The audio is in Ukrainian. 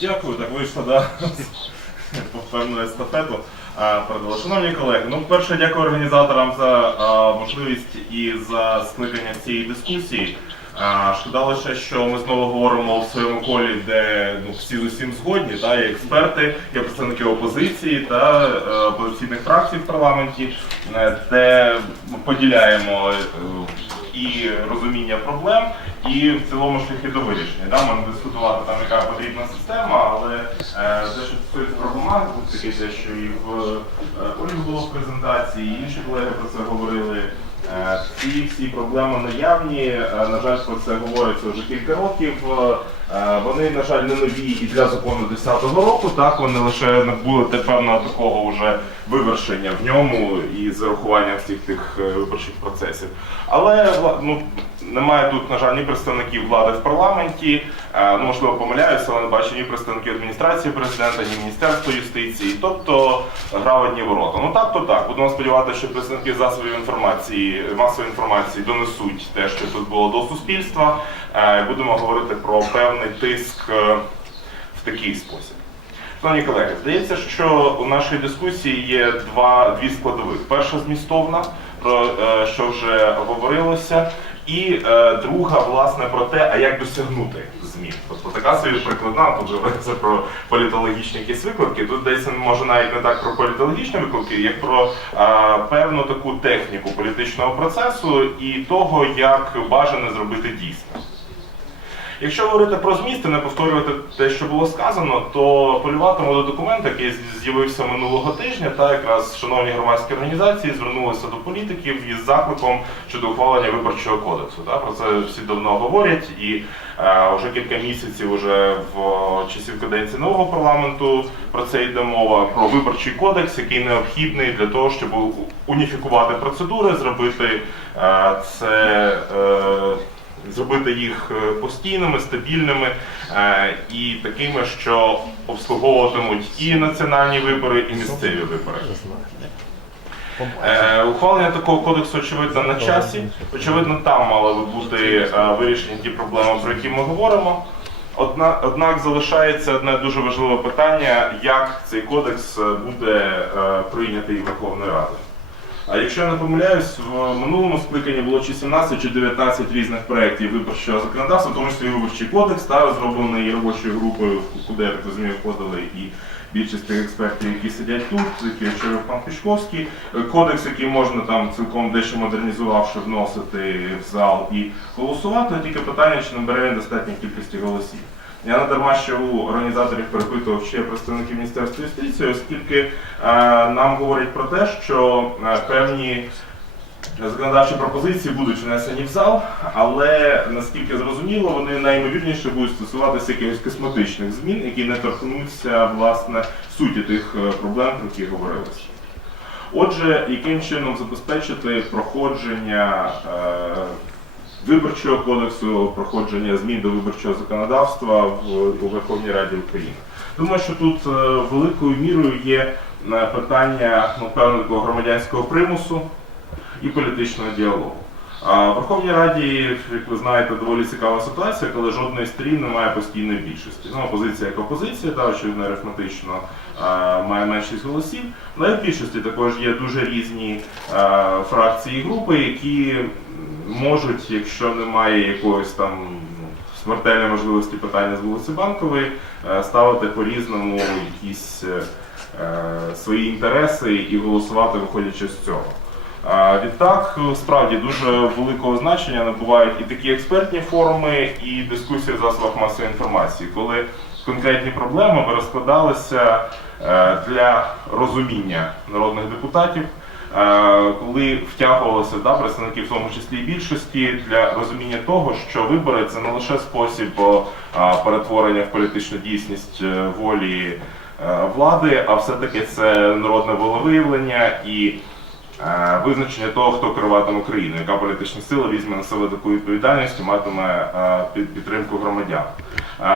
Дякую, так вийшло, да. Певну естафету. Передала. Шановні колеги, ну перше дякую організаторам за а, можливість і за скликання цієї дискусії. Шкода лише, що ми знову говоримо в своєму колі, де ну, всі з усім згодні, та, є експерти, є представники опозиції та е, опозиційних фракцій в парламенті, е, де ми поділяємо е, і розуміння проблем, і в цілому шляхи до вирішення. Да? Можна дискутувати там, яка потрібна система, але е, те, що стосується проблематики, те, що і в Ольгу Олі було в презентації, і інші колеги про це говорили. Е, Ці всі проблеми наявні. Е, На жаль, про це говориться вже кілька років. Е, Вони, на жаль, не нові і для закону 10-го року. Так вони лише набули певного такого вже вивершення в ньому і з урахуванням всіх тих е, виборчих процесів. Але ну, немає тут, на жаль, ні представників влади в парламенті. Е, Ну, можливо, помиляюся, але не бачу ні представників адміністрації президента, ні Міністерства юстиції. Тобто гра в одні ворота. Ну так, то так. Будемо сподіватися, що представники засобів інформації, масової інформації донесуть те, що тут було до суспільства. Будемо говорити про певний тиск е, в такий спосіб. Шановні колеги, здається, що у нашій дискусії є два дві складових. Перша змістовна, про е, що вже говорилося, і е, друга, власне, про те, а як досягнути змін. Тобто така собі прикладна, тут вже ведеться про політологічні якісь виклики. Тут десь може навіть не так про політологічні виклики, як про е, певну таку техніку політичного процесу і того, як бажано зробити дійсно. Якщо говорити про зміст і не повторювати те, що було сказано, то полюватиму до документа, який з'явився минулого тижня, та якраз шановні громадські організації звернулися до політиків із закликом щодо ухвалення виборчого кодексу. Та про це всі давно говорять, і е, вже кілька місяців, уже в часів каденції нового парламенту про це йде мова про виборчий кодекс, який необхідний для того, щоб уніфікувати процедури, зробити е, це. Е, зробити їх е, постійними, стабільними е, і такими, що обслуговуватимуть і національні вибори, і місцеві вибори. Е, Ухвалення такого кодексу, очевидно, на часі. Очевидно, там мали би бути вирішені ті проблеми, про які ми говоримо. Однак залишається одне дуже важливе питання, як цей кодекс буде прийнятий Верховною Радою. А якщо я не помиляюсь, в минулому скликанні було чи 17 чи 19 різних проєктів виборчого законодавства, в тому числі виборчий кодекс, та розроблений робочою групою, куди я так розумію, входили і більшість тих експертів, які сидять тут, які очолював пан Пішковський. Е, Кодекс, який можна там цілком дещо модернізувавши вносити в зал і голосувати, тільки питання, чи набере він достатньої кількості голосів. Я не дарма ще у організаторів перепитував ще представників Міністерства юстиції, оскільки е, нам говорять про те, що е, певні законодавчі пропозиції будуть внесені в зал, але наскільки зрозуміло, вони найімовірніше будуть стосуватися якихось косметичних змін, які не торкнуться власне суті тих е, проблем, про які говорилося. Отже, яким чином забезпечити проходження виборчого кодексу, проходження змін до виборчого законодавства в, у Верховній Раді України? Думаю, що тут е, великою мірою є е, питання ну, певного громадянського примусу і політичного діалогу. В Верховній Раді, як ви знаєте, доволі цікава ситуація, коли жодної сторін немає постійної більшості. Ну, опозиція як опозиція, та очевидно арифметично має меншість голосів. Але в більшості також є дуже різні фракції і групи, які можуть, якщо немає якоїсь там ну, смертельної можливості питання з вулиці Банкової, е, ставити по-різному якісь е, е, свої інтереси і голосувати, виходячи з цього. Відтак, справді дуже великого значення набувають і такі експертні форуми, і дискусії в засобах масової інформації, коли конкретні проблеми розкладалися е, для розуміння народних депутатів, е, коли втягувалися да, представники, в тому числі і більшості, для розуміння того, що вибори це не лише спосіб перетворення в політичну дійсність е, волі е, влади, а все-таки це народне волевиявлення і е, визначення того, хто керуватиме Україною, яка політична сила візьме на себе таку відповідальність і матиме е, під- підтримку громадян. Е,